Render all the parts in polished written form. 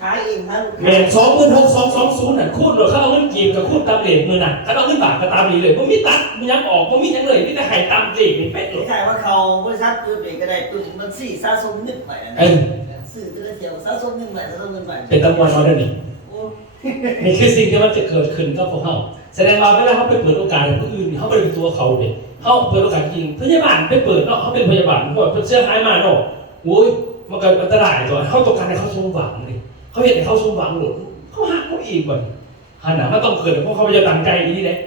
ขายเองนะแม่26,220น่ะคูณรถเขาเอาเงินกีบกับคูณตามเลทมือน่ะเขาเอาเงินบาทก็ตามนี้เลยบ่มีตัดมียังออกบ่มียังเลยมีแต่ให้ตามเลขนี่เป๊ะเลย ใช่ว่าเขาบริษัทตัวเองก็ได้ปืนมันสี่สะสมเงินไปสื่อก็ได้เที่ยวสะสมเงินไปสะสมเงินไปเป็นตำรวจเอาได้นี่นี่คือสิ่งที่มันจะเกิดขึ้นกับพวกเขาแสดงว่าเวลาเขาไปเปิดโอกาสให้ผู้อื่นเขาเป็นตัวเขาเนี่ยเขาเปิดโอกาสจริงพยาบาลไปเปิดเนาะเขาเป็นพยาบาลเพราะเสื้อหายมาเนาะโอ้ยมันก็อันตรายตัวเขาต้องการให้เขาสมหวังเลยเขาเห็นให้เขาสมหวังหลุดเขาหักเขาอีกบ่ขนาดมันต้องเกิดเพราะเขาจะตั้งใจนี่เลย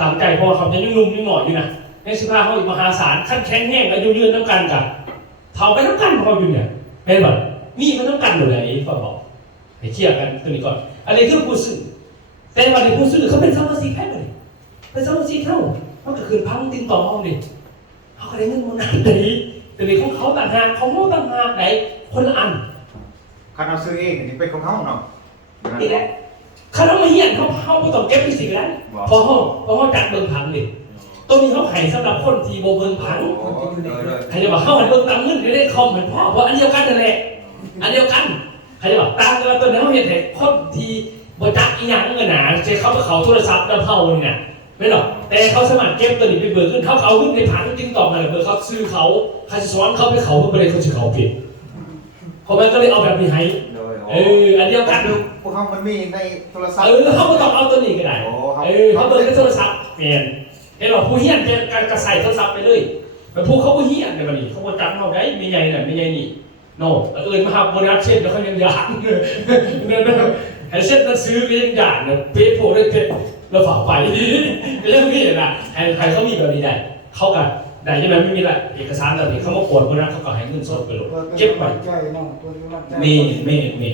ตั้งใจเพราะเขาจะยังนุ่มยังหน่อยอยู่นะในสภาเขาอีกมหาศาลขั้นแข็งแห้งอายุยืนน้ำกันกับเท่าไปน้ำกันเขาอยู่เนี่ยเป็นแบบมีมันน้ำกันอยู่ไหนฝ่าบอกให้เชี่ยกันตัวนี้ก่อนอันนี้คือผู้ซื้อแต่วันนี้ผู้ซื้อเขาเป็นสมาชิกแค่ไหนเป็นสมาชิกเข้าเขาก็คืนพังติงต่อห้องดิเขาก็ได้เงินมันไหนแต่นี่ของเขาต่างหากของเขาต่างหากไหนคนละอันคันเอาซื้อเองนี่เป็นของเขาเนาะนี่แหละเขาต้องมาเหี้ยนเขาไม่ต้องเก็บที่สิ่งนั้นพอเขาจัดเบิ่งผังดิตัวนี้เขาไข่สำหรับคนที่โบเบิ่งผังใครจะบอกเข้าหันเบิ่งตามเงินไม่ได้คอมเหมือนพ่อเพราะอันเดียวกันนั่นแหละอันเดียวกันใครจะบอกตามกันตัวนี้เขาเห็นแต่คนที่บริจาคอีหยังเงินหนาใช้เขาไปเขาโทรศัพท์แล้วเข้าเนี่ยไม่หรอกแต่เขาสมัครเก็บตัวนี้ไปเบิกขึ้นเขาขึ้นในผังจริงต่อมาเลยเบิกเขาซื้อเขาใครจะสอนเขาไปเขาเพื่อไปเลยเขาจะเขาผิดเพราะมันก็เลยเอาแบบนี้ให้อันเดียวกันพวกเขามันมีในโทรศัพท์เขาก็ต้องเอาตัวนี้ก็ได้เขาเบิกในโทรศัพท์เปลี่ยนเห็นหรอผู้เฮี้ยนจะใส่โทรศัพท์ไปเลยแต่ผู้เขาผู้เฮี้ยนในวันนี้เขาก็จำเอาได้ไม่ใหญ่น่ะไม่ใหญ่นี่โน่มาหาบริษัทเช่นแล้วเขายังหยาดไอ้เช่นนั้นซื้อก็ยังหยาดเนี่ยเป๊ะโผล่ได้เป๊ะเราฝากไปไม่ใช่พี่นะใครเขามีแบบนี้ได้เขากันได้ใช่ไหมไม่มีละเอกสารแบบนี้เขามาโอนบริษัทเขาก็ให้เงินสดไปเลยเก็บไว้ไม่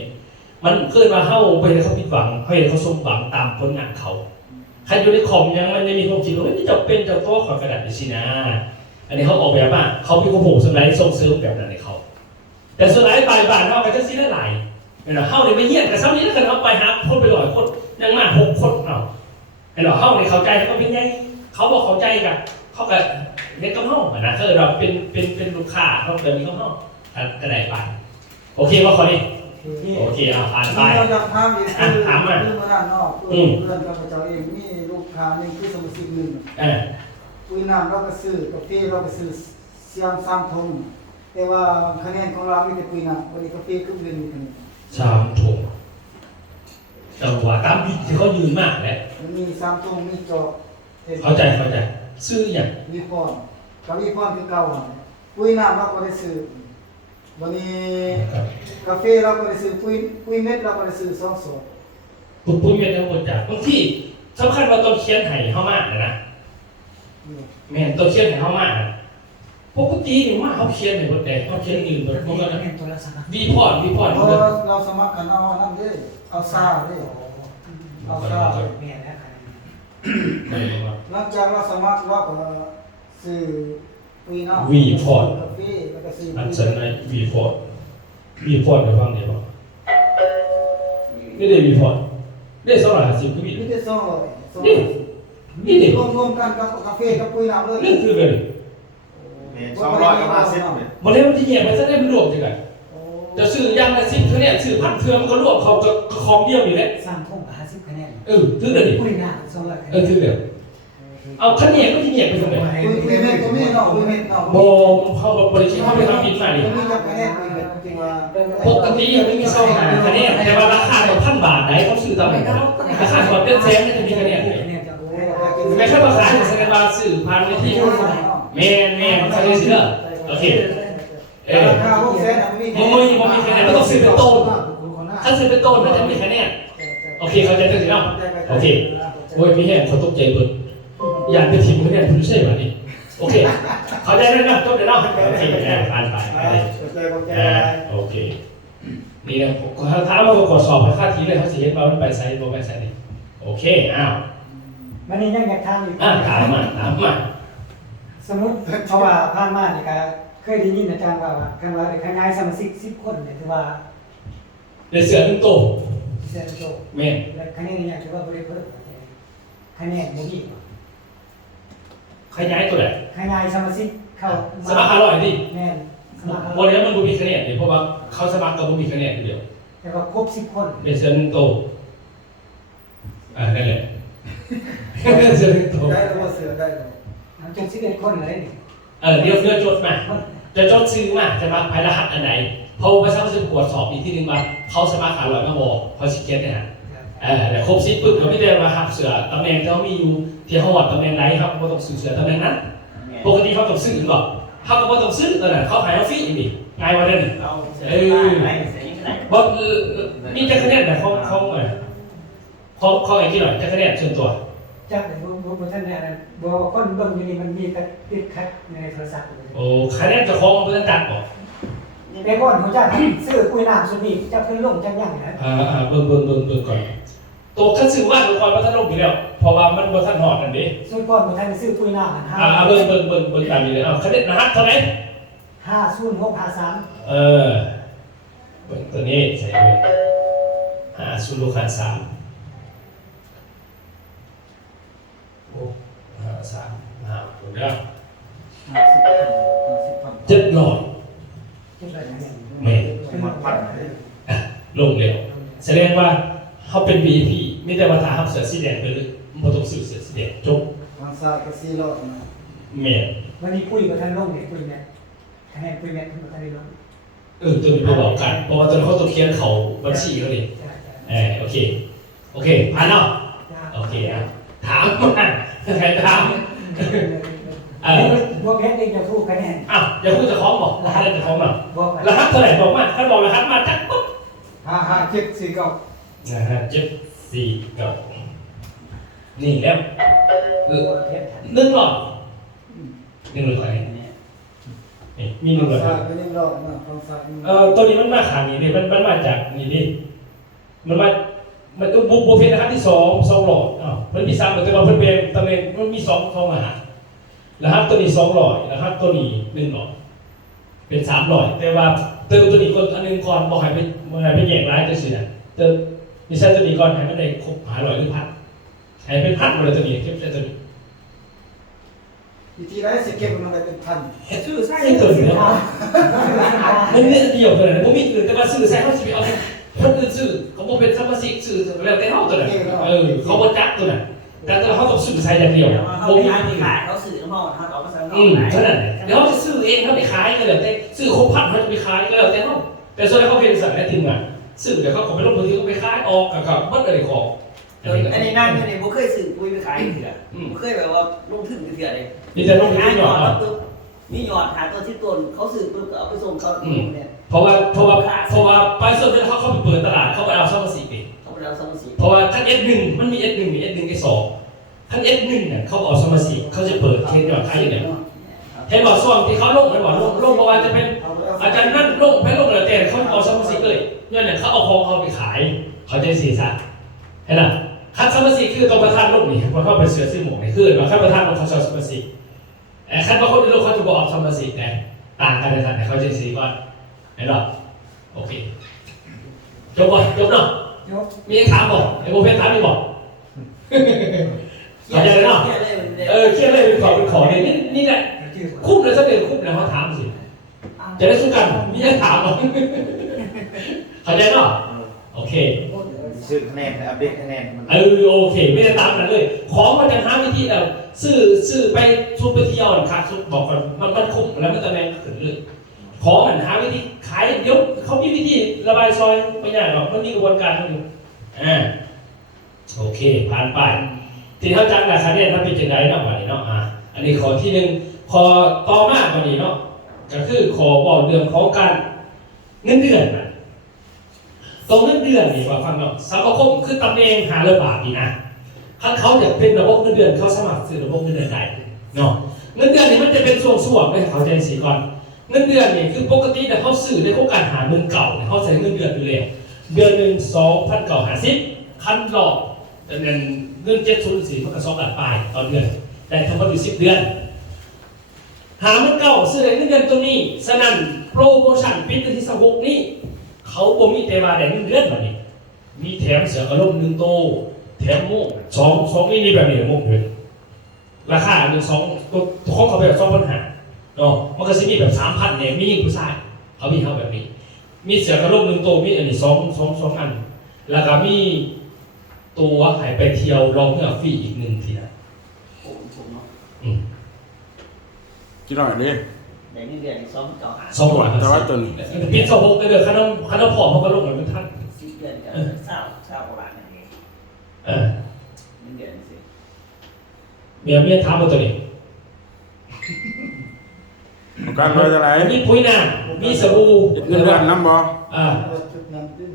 มันเกิดมาเข้าไปให้เขาผิดหวังให้เขาสมหวังตามผลงานเขาใครอยู่ในคอมยังมันยังมีความคิดว่าไม่จะเป็นจะตัวขอกระดาษไปสินะอันนี้เขาออกแบบว่าเขามีความผมสไลด์ส่งเสริมแบบนั้นในเขาแต่สไลด์ปลายบานเขาไปจะซีได้หลายเห็นหรอเข้าในไม่เยี่ยมแต่ซ้ำนี้ถ้าเกิดเอาไปหาคนไป100 คนยังมา6 คนเอาเห็นหรอเข้าในเข้าใจเขาเป็นไงเขาบอกเข้าใจกันเขากับเด็กก็ห้องนะถ้าเราเป็นลูกค้าเขาเดินมีก็ห้องกระไดไปโอเคว่าคนนี้โอเคอ่านไปถามมาเรื่องนอกเรื่องกับเจ้าเองมีลูกค้านี่คือสมุทรหนึ่งคุยน้ำเราก็ซื้อกาแฟเราก็ซื้อเสียง3 ถุงแต่ว่าคะแนนของเราไม่ได้คุยน้ำวันนี้กาแฟคือเดือนนี้3 ถุงแต่ว่าตามที่เขายืนมากแหละมันมี3 ถุงมีจอกเข้าใจซื้ออย่างมีพรกับมีพรคือเก่าคุยน้ำเราก็ได้ซื้อวันนี้กาแฟเราก็ได้ซื้อปุยเม็ดเราก็ได้ซื้อ2 ซองปุยเม็ดทั้งหมดจากบางที่สำคัญว่าต้นเขียนไห่เข้ามากนะแม่ต้นเขียนไห่เข้ามากปกตินี่ว่าเขาเขียนไห่หมดแต่เขาเขียนอื่นหมดมันก็วีพอดเราสมัครกันเอานั่นด้วยเอาซาด้วยเอาซาแม่นะหลังจากเราสมัครเราก็ซื้อวีพอดอันเซนไอวีพอดเดี๋ยวฟังเดี๋ยวบอกนี่เดี๋ยววีพอดได้250ก็มีนี่ได้นี่เดี๋ยวรวมกันกับกาแฟกับปุยน้ำเลยเรื่องคือเลย250เนี่ยมาเล่นมันที่แย่ไปซะได้มันรวมจังไงจะซื้อย่างละ10 คะแนนซื้อ1,000 เทื่อมันก็รวมเขาจะของเดียวอยู่แล้ว3 ถุง50 คะแนนถือเดี๋ยวปุยน้ำ200 คะแนนถือเดี๋ยวเอาคะแนนก็ที่แย่ไปทำไมปุยเม็ดก็มีเนาะปุยเม็ดเนาะโบเขาบริษัทเขาไปทำบินมาดิมีจับคะแนนปุยเม็ดจริงว่าปกติยังไม่มี250 คะแนนแต่ว่าราคา1,000 บาทไหนเขาซื้อตามไหนราคาแบบเป็นแสนจะมีคะแนนไม่ใช่ราคาแสดงว่าซื้อผ่านวิธีแม่ใช่สิเด้อโอเคราคา6 แสนมันมีคะแนนไม่ต้องซื้อเป็นต้นถ้าซื้อเป็นต้นมันจะมีคะแนนโอเคเขาใจถึงสิเนาะโอเคโอ้ยพี่แห้งเขาตกใจเบิดอยากจะทีมคะแนนคุณใช่ไหมนี่โอเคเขาใจได้นะจบเดี๋ยวเนาะโอเคผ่านไปโอเคนี่นะเขาถามว่ากดสอบค่าทีเลยเขาสิเห็นว่ามันไปไซส์โปรไปไซส์นี่โอเคมันนี่ยังอยากทำอยู่ถามมาสมมติเพราะว่าผ่านมาเนี่ยก็เคยได้ยินอาจารย์ว่าการว่าขยายสมาชิก10 คนเนี่ยถือว่าได้เสือ1 โตแม่คะแนนเนี่ยถือว่าบริเพิ่มคะแนนบ่มีขยายตัวไหนขยายสมาชิกเข้าสมัคร500ดิแม่นวันนี้มันบ่มีคะแนนเลยเพราะว่าเขาสมัครก็บ่มีคะแนนเดียวแต่ แต่ว่าครบ10 คน เป็นเสือหนึ่งโตนั่นแหละเสือหนึ่งโต ได้แล้วว่าเสือได้แล้วจน11 คนเลยนี่ เดี๋ยวจดมาจะจดซื้อมาจะมาภายรหัสอันไหนพอไปสร้างสื่อตรวจสอบอีกที่หนึ่งมาเขาสมัครขาลอยมาบอกเขาชิคเก็ตเนี่ยแต่ครบ10ปึ๊บเขาไม่ได้มาหักเสือตำแหน่งที่เขามีอยู่ที่เขาหอดตำแหน่งไหนครับเขาต้องซื้อเสือตำแหน่งนั้นปกติเขาต้องซื้อหรือเปล่าเขาก็ต้องซื้อตอนนั้นเขาขายออฟฟิศนี่ง่ายกว่านั้น เอาเสียไปเสียยังไง บอสมีจะคะแนนแต่เขาไอ้ที่หน่อยจะคะแนนส่วนตัว จากในบนท่านเนี่ยนะบอกคนเบิ่งอยู่นี่มันมีกระติดขัดในโทรศัพท์ โอ้คะแนนจะคล้องเพื่อนจัดบอก ในบ่อนของเจ้าซื้อคุยน้ำสุนีจะขึ้นลงจังยังนะ เบิ่งก่อนตัวขั้นซื้อว่าตัวคอยมาทันลงอยู่แล้วเพราะว่ามันมาทันหอดนั่นดิ ส่วนก่อนของท่านซื้อคุยน้ำนะฮะ เบิ่งตามนี้เลยคะแนนรหัสเท่าไหร่ 50653เบิ่งตัวนี้ใส่เบิ่ง50653โอ้53ถูกแล้ว 700 จังไรเนี่ย แม่ มันปั่น ลงเร็วแสดงว่าเขาเป็น VIP ไม่ได้ว่าถาหับเสือสีแดงไปเลยมันต้องซื้อเสือสีแดงจบ ทางซ้ายก็400นะ แม่ วันนี้คุยกับท่านลงเนี่ยคุยเนี่ยคะแนนคุยเนี่ยท่านลง ตัวนี้ไปบอกกันเพราะว่าตอนเขาต้องเขียนเขาบัญชีเขาดิโอเคผ่านเนาะโอเคถามมาใครถาม พวกเพชรเองจะพูดคะแนน อย่าพูดจะคล้องบอกรหัสจะคล้องมา บอก รหัสเท่าไหร่บอกมาถ้าบอกรหัสมาทักปุ๊บ 55 749 นะฮะ749นี่แล้ว เพชร 100ก่อนนี่มี100 ซ้ายก็100นะทางซ้าย ตัวนี้มันมาขานี้นี่มันมาจากนี่นี่มันต้องบุกเพชรนะครับที่2หลอดมันมี3แต่ว่าเพิ่นเป็นตำแหน่งมันมี2รหัสรหัสตัวนี้2หลอดรหัสตัวนี้1หลอดเป็น3หลอดแต่ว่าเติมตัวนี้ก่อนอันนึงก่อนบ่ให้ไปแยกรายจังซี่น่ะเติมมีใช้ตัวนี้ก่อนให้มันได้ครบ500หรือพันให้เป็นพันบ่เลยตัวนี้เก็บใช้ตัวนี้ วิธีใดสิเก็บมันได้เป็นพัน ชื่อใช่ ไอ้ตัวนี้มันเรื่องเดียวกันนะบ่มีอื่นแต่ว่าซื้อใช้เขาสิไปเอาคนอื่นซื้อเขาบ่เป็นสมาชิกซื้อแล้วแต่เฮาตัวนั้นเขาบ่จักตัวนั้นแต่ตัวเขาต้องซื้อใช้อย่างเดียว เขา บ่มี ขาย อื่น ขายเขาสื่อเขาเขาเอามาสั่งเขา เท่านั้นเดี๋ยวเขาจะซื้อเองเขาไปขายก็แล้วแต่ซื้อครบพันเขาจะไปขายก็แล้วแต่เฮาแต่ส่วนเขาเป็นสัตว์และทีมงานซื้อเดี๋ยวเขาไปลงมือที่เขาไปขายออกกับบัดอะไรของ อันนี้นั่งอยู่นี่ผมเคยสื่อคุยไปขายเถื่อผมเคยแบบว่าลงทุนเถื่อเลย มีแต่ลงมือ ขาย ที่ ห ห ย ย อ อ ด ด แล้วปุ๊บมีหยอดหาตัวที่ต้นเขาสื่อปุ๊บก็เอาไปส่งเขาเนี่ย เพราะว่าไปส่วนเป็นเขาไปเปิดตลาดเขาไปเอาซ่อมสีปิด เขาไปเอาสมุนสี เพราะว่าขั้น S1 มันมี S1 มี S1 S2 ขั้น S1 เนี่ยเขาเอาซ่อมสีเขาจะเปิดเทรนยอดขายอย่างเดียวเห็นบอกส่วนที่เขาลงเลยว่าลงเพราะว่าจะเป็นอาจารย์นั่นลงเลยแต่เขาเอาซ่อมสีเลยเนี่ยเขาเอาของเขาไปขายเขาจะสีสันเห็นไหมคัดซ่อมสีคือตัวประธานลงนี่เพราะเขาเป็นเสือซื้อหมวกนี่คือว่าขั้นประธานลงเขาซ่อมสีขั้นบางคนที่ลงเขาจะบอกซ่อมสีนะต่างกันในสันแต่เขาจะสีก่อนเห็นหรอโอเคจบก่อนจบเนาะ ยก มีถามบอกไอ้โบเพนถามมีบอกเข้าใจแล้วเนาะเครียดเลยเป็นขอเนี่ยนี่แหละคุ้มเลยสักเดือนคุ้มเลยเขาถามสิจะได้สู้กันมีจะถามหรอเข้าใจเนาะโอเค ซื้อคะแนนอัปเดตคะแนนมัน โอเคไม่ได้ตามนั้นเลยของมันจะหาวิธีแล้วซื้อไปชุดไปเที่ยวครับชุดบอกก่อนมันคุ้มแล้วมันตะแมงขึ้นเลยของมันหาวิธีขายเดี๋ยวเขามีวิธีระบายซอยไม่ยากหรอกมันมีกระบวนการทั้งนั้นโอเคผ่านไปที่เขาจังราคาเนี่ยถ้าเป็นจังไรเนาะวันนี้เนาะอันนี้ขอที่หนึ่งขอต่อมากกว่านี้เนาะก็คือขอบอกเรื่องของการเงินเดือนนะตรงเงินเดือนนี่ว่าฟังเนาะสังคมคือตำแหน่งหาเรื่องบาทดีนะถ้าเขาอยากเป็นระบบเงินเดือนเขาสมัครซื้อระบบเงินเดือนได้เนาะเงินเดือนนี่มันจะเป็นส่วนๆไม่เขาใจสีก่อนเงินเดือนนี่คือปกติแต่เขาซื้อในโครงการหาเงินเก่าเขาใช้เงินเดือนอยู่แล้วเดือนหนึ่ง2,950คันหลอกแต่เงิน704มันก็2 บาทปลายต่อเดือนแต่ทั้งหมดอยู่10 เดือนหาเงินเก่าซื้อในเงินเดือนตัวนี้สนั่นโปรโมชั่นปิดที่26นี้เขาบ่มีแต่ว่าได้เงินเดือนแบบนี้มีแถมเสือกระล่ม1 โตแถมโม่2นี่แบบนี้โม่เลยราคา1 2ตัวของเขาไปแบบ2,500เนาะมันก็จะมีแบบ 3,000เนี่ยมีผู้ชายเขามีเขาแบบนี้ มีเสือกระโหลกหนึ่งตัวมีอันนี้สองอันแล้วก็มีตัวหายไปเที่ยวลองเมื่อฟรีอีก1ทีนะ โอ้ผมเนาะ กี่หน่อยดิ ในเดือนซ้อมเก่าหา แต่ว่าตัวนี้ ปี26ก็เดือนคณะพอเขาก็ลงกันเป็นท่าน 10 เดือนกับเศร้ากว่าบาทนั่นเอง เออ เดือนสิ เมียถามมาตัวนี้ ของการร้อยเท่าไหร่ มีปุ๋ยน้ำมีสบู่ เงินเดือนน้ำบ่ อ่า จุดนั้นดิ้น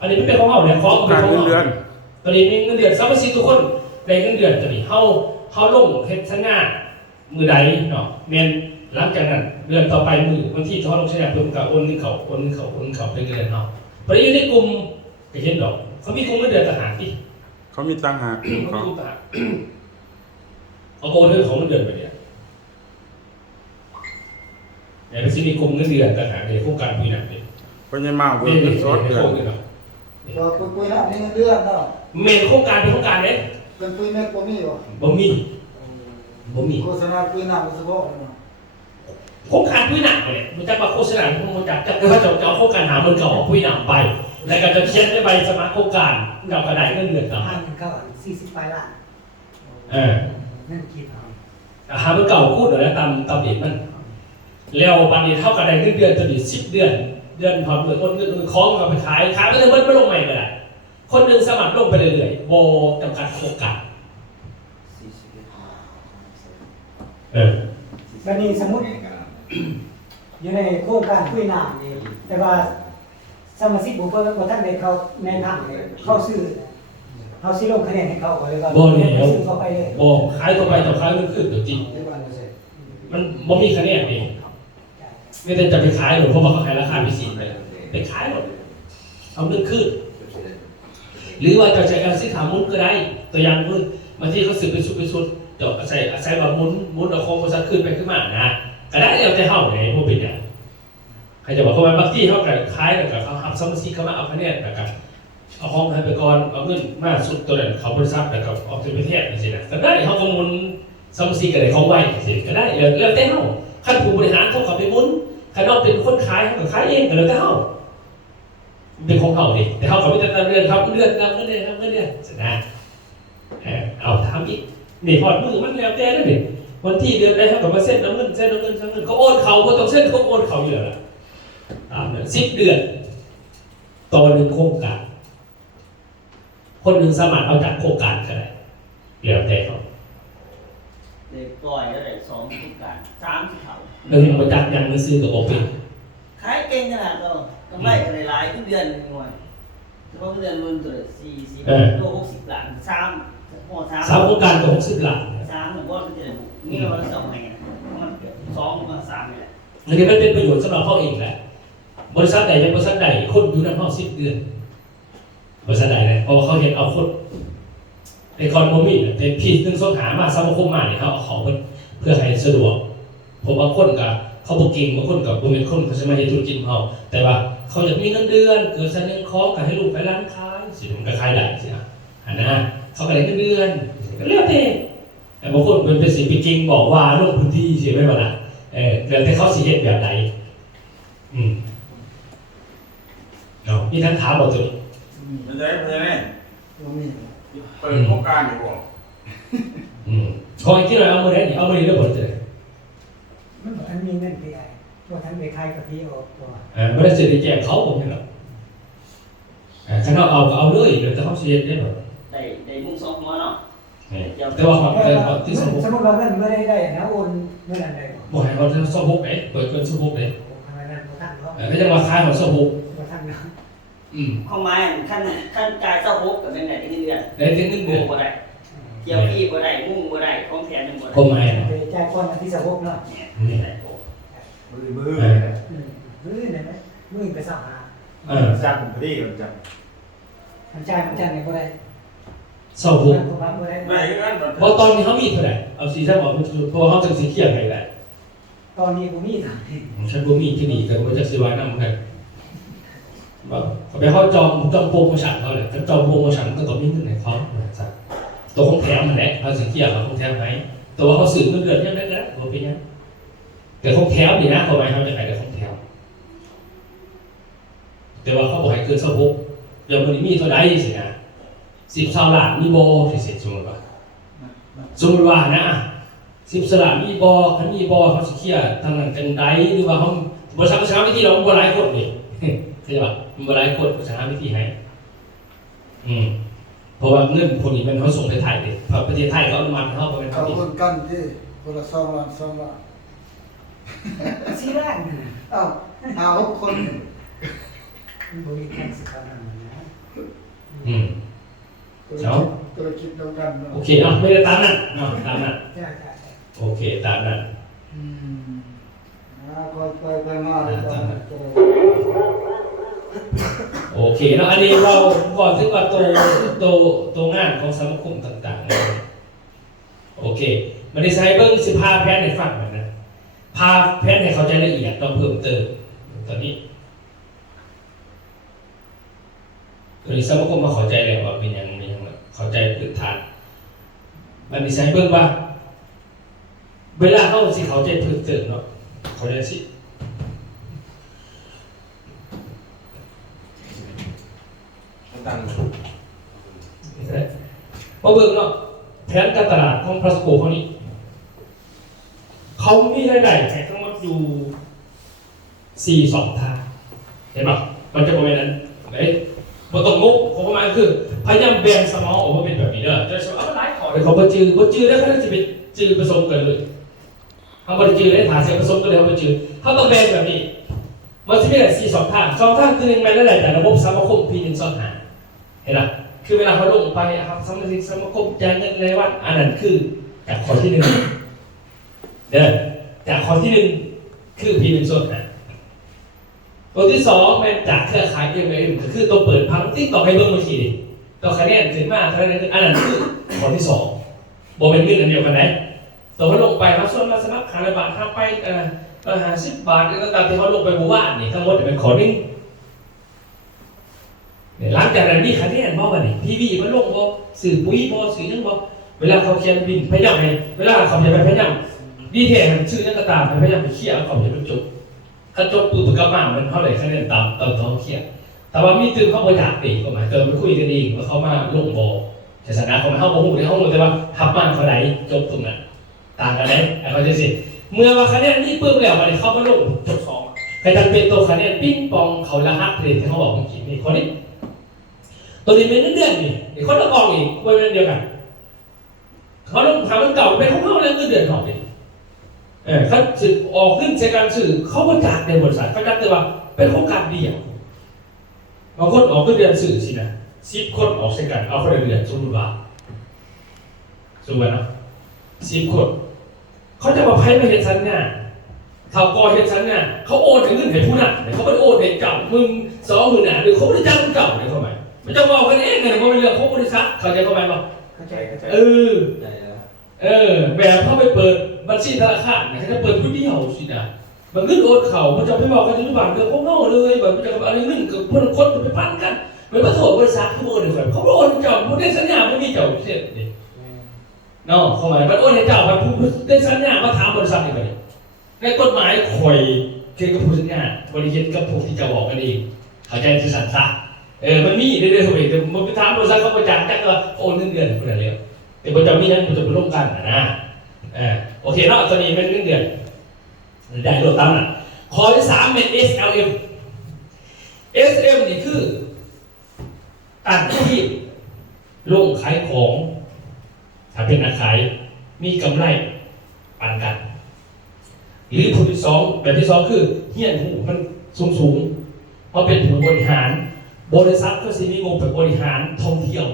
อันนี้ไม่เป็นของเขาเนี่ยของ ของ เป็ กาน ร ของ เงิน เขา เดือน ตอนนี้มีเงินเดือนสมาชิกทุกคนได้เงินเดือนตัวนี้เขาลงเฮ็ดสัญญามือใดเนาะเมียนหลังจากนั้นเดือนต่อไปมือวันที่เขาลงสัญญาเพิ่มกับโอนเงินเขาได้เงินเดือนเนาะพอได้อยู่ในกลุ่มก็เห็นดอกเขามีกลุ่มเงินเดือนทหารที่ เขามีตังค์หา เขามีก เขา ลุ่มทหารเขาโอนเรื่องของเงินเดือนไปเนี่ยเนี่ยก็จะมีกลุ่มเงินเดือนทหารในโครงการปีหนักเนี่ย เพราะยังมากเงินสดเดือน ว่าปุยน้ำนี่เงินเดือนเนาะ เมนโครงการเป็นโครงการเนี่ย เป็นปุยแม็กบ่มีบ่ บ่มี โฆษณาปุยน้ำเฉพาะเนาะ โครงการปุ้ยหนักเนี่ยมันจะมาโฆษณามันจะว่าจะเอาโครงการหาเงินเก่าปุ้ยหนักไปแล้วก็จะเขียนในใบสมัครโครงการกับกระดาษเงินเดือนต่าง 40 ปลายล้าน นั่นคิดเอา หาเงินเก่าพูดแล้วตามเด็กมันแล้วบัดนี้เท่ากับได้เงินเดือนจะดี10 เดือนผ่อนเงินเงินคล้องเอาไปขายไม่ได้ไม่ลงใหม่เลยคนหนึ่งสมัครลงไปเรื่อยๆโบจำกัดโครงการวันนี้สมมุติอยู่ในโครงการคุยน้ำนี่แต่ว่าสมาชิกบุคคลว่าท่านใดเขาแนะนำเขาซื้อเขาซื้อลงคะแนนให้เขาก็เลยว่าซื้อเข้าไปเลย โบขายตัวไปต่อขายมันขึ้นตัวจริงมันบ่มีคะแนนเองไม่ได้จะไปขายหรอกเพราะว่าเขาขายราคาพิเศษไปขายหรอกเอาเงินขึ้นหรือว่าจะใช้การซื้อขายมุ้นก็ได้ตัวอย่างมุ้นบางทีเขาซื้อเป็นชุดเดี๋ยวใส่แบบมุ้นเอาโค้งเขาซัดขึ้นไปขึ้นมานะก็ได้เอาแต่เท่าไหนพวกเป็นอย่างใครจะบอกเขาว่าบางที่เขากับขายแล้วกับเขาหักสมาชิกเขามาเอาคะแนนแล้วกับเอาของให้ไปก่อนเอาเงินมาสุดตัวนั้นเขาบริษัทแล้วก็ออกจากประเทศนี่สินะก็ได้เขาก็มุนสมาชิกก็ได้เขาไว้สิก็ได้แล้วแต่เขาขั้นผู้บริหารเขาขับไปมุนใครนอกเป็นคนขายเขาก็ขายเองก็แล้วแต่เขาเป็นของเขาดิแต่เขาก็ไม่ได้เรื่องครับเรื่องครับเรื่องสินะเอาทำอีกนี่พอดมือมันแล้วแต่แล้วนี่วันที่เดือนได้เขาก็มาเส้นน้ำเงินเขาโอนเขาเพราะต้องเส้นเขาโอนเขาอยู่แล้ว10 เดือนต่อ1โครงการคนหนึ่งสมัครเอาจากโครงการก็ได้แล้วแต่เขา เด็กปล่อยก็ได้2ทุกการ3ที่เขา เรายังประจักษ์ยังไม่ซื้อกับโอเปน ขายเก่งขนาดก็กำไรกันหลายๆทุกเดือนหน่วยเฉพาะเดือนมันตัว40โล60ล้าน3พอ3 3โครงการกับ60 ล้าน 3หนึ่งว่ามันจะนี่เราจะเอาไงมัน2มัน3นี่แหละ อันนี้มันเป็นประโยชน์สำหรับเขาเองแหละบริษัทใดเป็นบริษัทใดคนอยู่ในห้อง10 เดือนบริษัทใดนะเพราะเขาเห็นเอาคนในคอนโดมิเนียมเป็นพีนึงสงหามาสมาคมมาเนี่ยเขาเอาของเพื่อให้สะดวกผมบางคนกับเขาบอกเก่งบางคนกับบางคนเขาจะมาเห็นธุรกิจเขาแต่ว่าเขาอยากมีเงินเดือนเกิดเสนอคล้องกับให้ลูกไปร้านค้าสิมันก็ขายได้สินะนะเขาก็ได้เงินเดือนก็เลือกเองแต่บางคนเป็นสิปีกิ่งบอกว่าลงพื้นที่ใช่ไหมวะนะเดี๋ยวแต่เขาสิเห็นแบบใดเนาะมีท่านถามบอกตัวนี้ มันจะเป็นยังไง บ่มี เปิดโครงการอยู่บ่ คอยที่เราเอามาได้เอามาได้แล้วหมดเลย มันบอกท่านมีเงินไปไอ้ตัวท่านไปขายกะทิออกตัว ไม่ได้เสียดีแจกเขาผมเห็นหรอกถ้าเขาเอาเลยเดี๋ยวจะเขาเสียได้หรอ ได้มุ่ง2หัวเนาะ แต่ว่าเขาที่สมบูร สมมติว่าเงินไม่ได้นะโอนเงินอะไรบอก บอกให้เขาจะสมบูรณ์ไหมเปิดเกินสมบูรณ์ไหม ทำไมนั่นท่านเนาะ ก็จะมาขายของสมบูรณ์ ท่านเนาะ ข้อไม้ขั้นกาย26กับเป็นไหนที่เดือน ได้ถึง1 เดือน บ่ได้เกี่ยวพี่บ่ได้มุ่งบ่ได้ของแถมยังบ่ได้ ก็ไม่ ไปจ่ายก้อนที่16เนาะ นี่แหละผม มือ มือไหนไหมมือไปสหา จับผมพอดีกันจับ มันจ่ายมันจ่ายไหนก็ได้ สมบูรณ์ ก็ได้ ได้กัน เพราะตอนนี้เขามีเท่าไหร่เอาสีฉันบอกมันคือเพราะเขาจะสีเขียวไงแหละ ตอนนี้กูมีทาง ฉันก็มีที่นี่แต่ผมจะซื้อไว้นั่งกันเขาไปเขาจองโปรโมชั่นเขาเลยถ้าจองโปรโมชั่นก็ต้องมีเงินในเขาตัวของแถมมันแหละเขาสีเขียวเขาของแถมไหมตัวว่าเขาสื่อเงินยังได้ก็ได้เขาเป็นยังแต่ของแถมดีนะเขาไปเขาจะขายแต่ของแถม แต่ว่าเขาบอกให้เกิน26อย่างมันมีเท่าใดสินะ10 ล้านมีบ่ที่สิสมมุติว่านะ10 ล้านมีบ่คันมีบ่เขาสิเคลียร์ทางนั้นจังไดหรือว่าเขาบ่สามารถวิธีเราบ่หลายคนนี่เข้าใจป่ะมันบ่หลายคนบ่สามารถวิธีให้เพราะว่าเงินพวกนี้มันเขาส่งไปไทยเด้เพราะประเทศไทยเขาอนุมัติให้เขาเป็น เอาคนกันที่คนละ2 ล้าน2 ล้าน สิล้าน เอ้าหา6 คน บ่มีแข่งสิขนาดนั้นนะ ตัวคิดตรงกันเนาะ โอเคเนาะไม่ได้ตามนั้นเนาะตามนั้น ใช่ โอเคตามนั้น ไปมาเลยจะได้ โอเคเนาะอันนี้เราก่อนถึงว่าตัวงานของสมาคมต่างๆโอเคมันได้ใช้เบิ้งสิพาแพทย์ในฝั่งมันนะพาแพทย์ให้เข้าใจละเอียดต้องเพิ่มเติมตอนนี้สมาคมมาเข้าใจแล้วว่าเป็นอย่างนี้เข้าใจพื้นฐานมันได้ใช้เบิ้งว่าเวลาเขาสิเข้าใจเพิ่มเติมเนาะเข้าใจสิตั้ง พอเบิ่งเนาะแผนการตลาดของพลาสโกเขานี่เขามีรายได้แค่ทั้งหมดอยู่42 ทางเห็นป่ะมันจะประมาณนั้นไหนบนตรงมุกของประมาณคือพยายามแบ่งสมองออกมาเป็นแบบนี้เด้อจะเอาหลายขอเดี๋ยวเขาบ่จือแล้วเขาจะไปจือผสมกันเลยเขาบ่ได้จือได้ฐานเสียผสมกันเลยเขาบ่จือเขาต้องแบ่งแบบนี้มันจะมีได้42 ทาง2 ทางคือ1มันแล้วแหละแต่ระบบสมาคม P1 2 5เห็นป่ะคือเวลาเขาลงไปครับสมาชิกสมาคมจ่ายเงินรายวันอันนั้นคือจากข้อที่1เด้อจากข้อที่1คือ P1 ส่วนตัวที่2เป็นจากเครือข่าย MLM ก็คือตัวเปิดพังติ๊กต่อให้เบิ่งบางทีดิตัวคะแนนขึ้นมาเท่านั้นคืออันนั้นคือข้อที่2บ่เป็นเงินอันเดียวกันนะตัวเขาลงไปครับส่วนมาสมัครค่าบาทค่าไป50 บาทแล้วก็ตามที่เขาลงไปหมู่บ้านนี่ทั้งหมดเป็นข้อ1หลังจากนั้นมีคะแนนบ่บัดนี้พี่วีมันลงบ่สื่อปุ๋ยบ่สื่อยังบ่เวลาเขาเขียนบินพยายามให้เวลาเขาจะไปพยายามดีเทลชื่อยังก็ตามพยายามไปเคลียร์เขาจะจบถ้าจบปุ๊บก็มามันเท่าไหร่คะแนนตามเขาเคลียร์แต่ว่ามีตื่นเข้าบ่อยากติก็หมายเติมไปคุยกันเองว่าเขามาลงบ่ศาสนาเขามาเฮาบ่ฮู้ในห้องแต่ว่าทับบ้านเขาได้จบตรงนั้นต่างกันได้เขาจะสิเมื่อว่าคะแนนนี้ปุ๊บแล้วบัดนี้เขามาลงจบ2ให้ทันเป็นตัวคะแนนปิ้งปองเขารหัสเลยที่เขาบอกเมื่อกี้นี่ข้อนี้ตัวนี้เป็นเดือนนี่เดี๋ยวเขาต้องออกอีกไว้เดียวกันเขาต้องทำมันเก่าเป็นของเขาแล้วเงินเดือนของเองเขาสื่อออกขึ้นใช้การสื่อเขาประกาศในบริษัทเขาจัดแต่ว่าเป็นโครงการเดียวบางคนออกเงินเดือนสื่อสินะ10 คนออกใช้กันเอาคนละเดือนสมมติว่าเนาะ10 คนเขาจะมาไพ่ไม่เห็นสัญญาเขาก่อเห็นสัญญาเขาโอนเงินให้ผู้นั้นเขาไม่ได้โอนให้เก่ามึง20,000หรือเขาไม่ได้จ้างมึงเก่าเลยเข้าไปมันจะบอกกันเองไงมันเป็นเรื่องของบริษัทเขาใจเข้าไปป่ะ เข้าใจ แบบเขาไปเปิดบัญชีธนาคารเนี่ยเขาจะเปิดผู้เดียวสินะมันเงินโอนเข่ามันจะไปบอกกันทุกวันเรื่องของเขาเลยแบบมันจะอะไรเงินกับคนจะไปพันกันมันมาโถบริษัทเขาโอนให้เขาโอนให้เจ้าผู้ได้สัญญาไม่มีเจ้าเสร็จเนี่ยเนาะเข้ามามันโอนให้เจ้ามันผู้ได้สัญญามาถามบริษัทนี่ไปในกฎหมายข่อยเกี่ยวกับผู้สัญญาบริษัทกับผู้ที่จะบอกกันเองเข้าใจที่สันซะมันมีเรื่อยๆแต่มันไปถามบริษัทเขาประจานจักก็โอนเงินเดือนคนละเดียวแต่บริษัทมีนั้นมันจะไปร่วมกันนะโอเคเนาะตอนนี้เป็นเงินเดือนได้โดดตั้งนะข้อที่3เป็น SLM SLM นี่คือตั้งที่ลงขายของถ้าเป็นนักขายมีกำไรปานกันหรือผู้ที่2แบบที่2คือเฮี้ยนหูมันสูงเพราะเป็นผู้บริหารบริษัทก็สิมีงบไปบริหารท่องเที่ยว